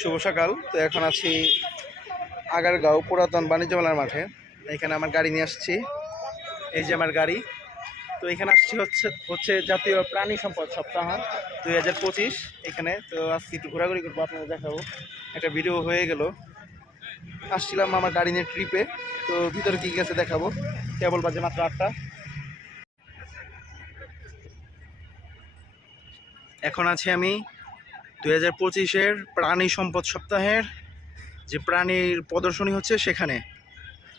শুভ সকাল। তো এখন আছি আগারগাঁও পুরাতন বাণিজ্য মেলার মাঠে। এখানে আমার গাড়ি নিয়ে আসছি। এই যে আমার গাড়ি। তো এখানে আসছি হচ্ছে হচ্ছে জাতীয় প্রাণী সম্পদ সপ্তাহ দুই হাজার পঁচিশ। এখানে তো আজকে একটু ঘোরাঘুরি করব, আপনাদের দেখাবো। একটা ভিডিও হয়ে গেল। আসছিলাম আমার গাড়ি নিয়ে ট্রিপে তো ভিতরে কী গেছে দেখাবো। কেবল বাজে মাত্র আটটা। এখন আছি আমি দুই হাজার পঁচিশের প্রাণী সম্পদ সপ্তাহের যে প্রাণীর প্রদর্শনী হচ্ছে সেখানে।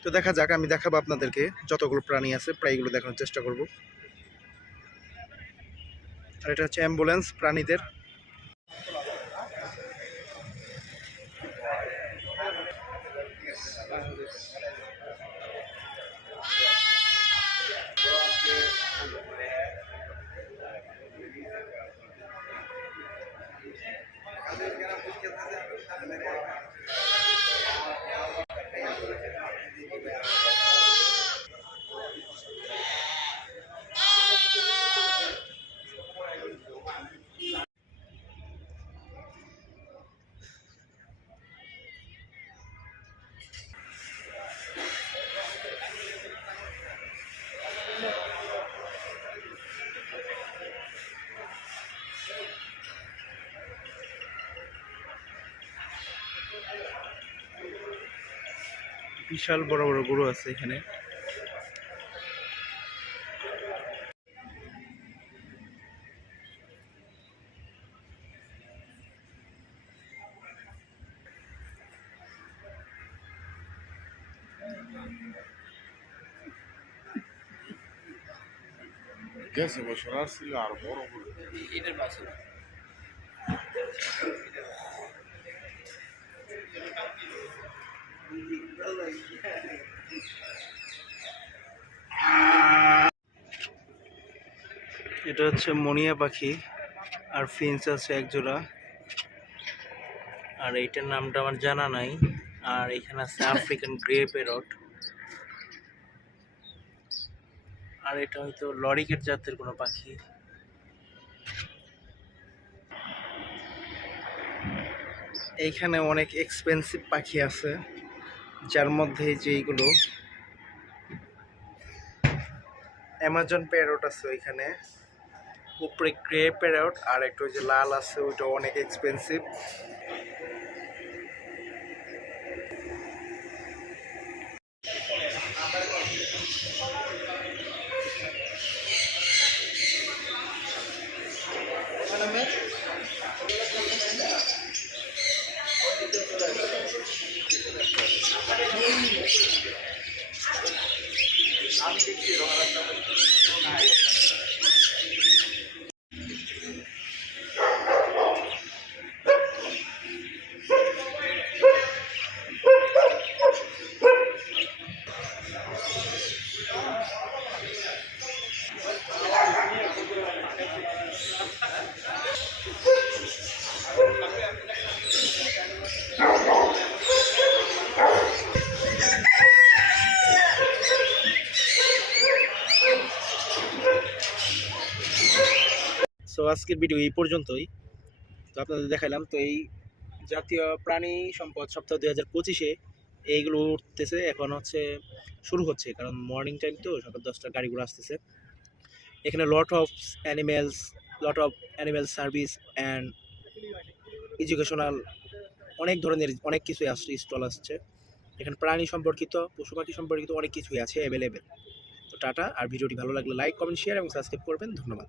তো দেখা যাক, আমি দেখাবো আপনাদেরকে যতগুলো প্রাণী আছে প্রায়গুলো দেখানোর চেষ্টা করব। আর এটা হচ্ছে অ্যাম্বুলেন্স প্রাণীদের। বিশাল বড় বড় গরু আছে এখানে। গেছে বছর আর ছিল আর বড় বড় এটা হচ্ছে মনিয়া পাখি আর ফিন্স আছে এক জোড়া আর এইটার নামটা আমার জানা নাই। আর এখানে আছে আফ্রিকান গ্রে প্যারট আর এটা হয়তো লরিকেট জাতের কোনো পাখি। এইখানে অনেক এক্সপেন্সিভ পাখি আছে, যার মধ্যে যেইগুলো অ্যামাজন প্যারট আছে ওইখানে। উপরে গ্রে প্যারট আর একটু যে লাল আছে ওইটা অনেক এক্সপেন্সিভ সো আজকের ভিডিও এই পর্যন্তই। তো আপনাদের দেখাইলাম, তো এই জাতীয় প্রাণী সম্পদ সপ্তাহ দুই হাজার পঁচিশে এইগুলো উঠতেছে, এখন হচ্ছে শুরু হচ্ছে, কারণ মর্নিং টাইম তো, সকাল দশটার গাড়িগুলো আসতেছে। এখানে lot of animals lot of animal service and educational অনেক ধরনের অনেক কিছুই আসছে স্টল আসছে। এখানে প্রাণী সম্পর্কিত পশু পাখি সম্পর্কিত অনেক কিছুই আছে অ্যাভেলেবেল তো টাটা, আর ভিডিওটি ভালো লাগলে লাইক কমেন্ট শেয়ার এবং সাবস্ক্রাইব করবেন। ধন্যবাদ।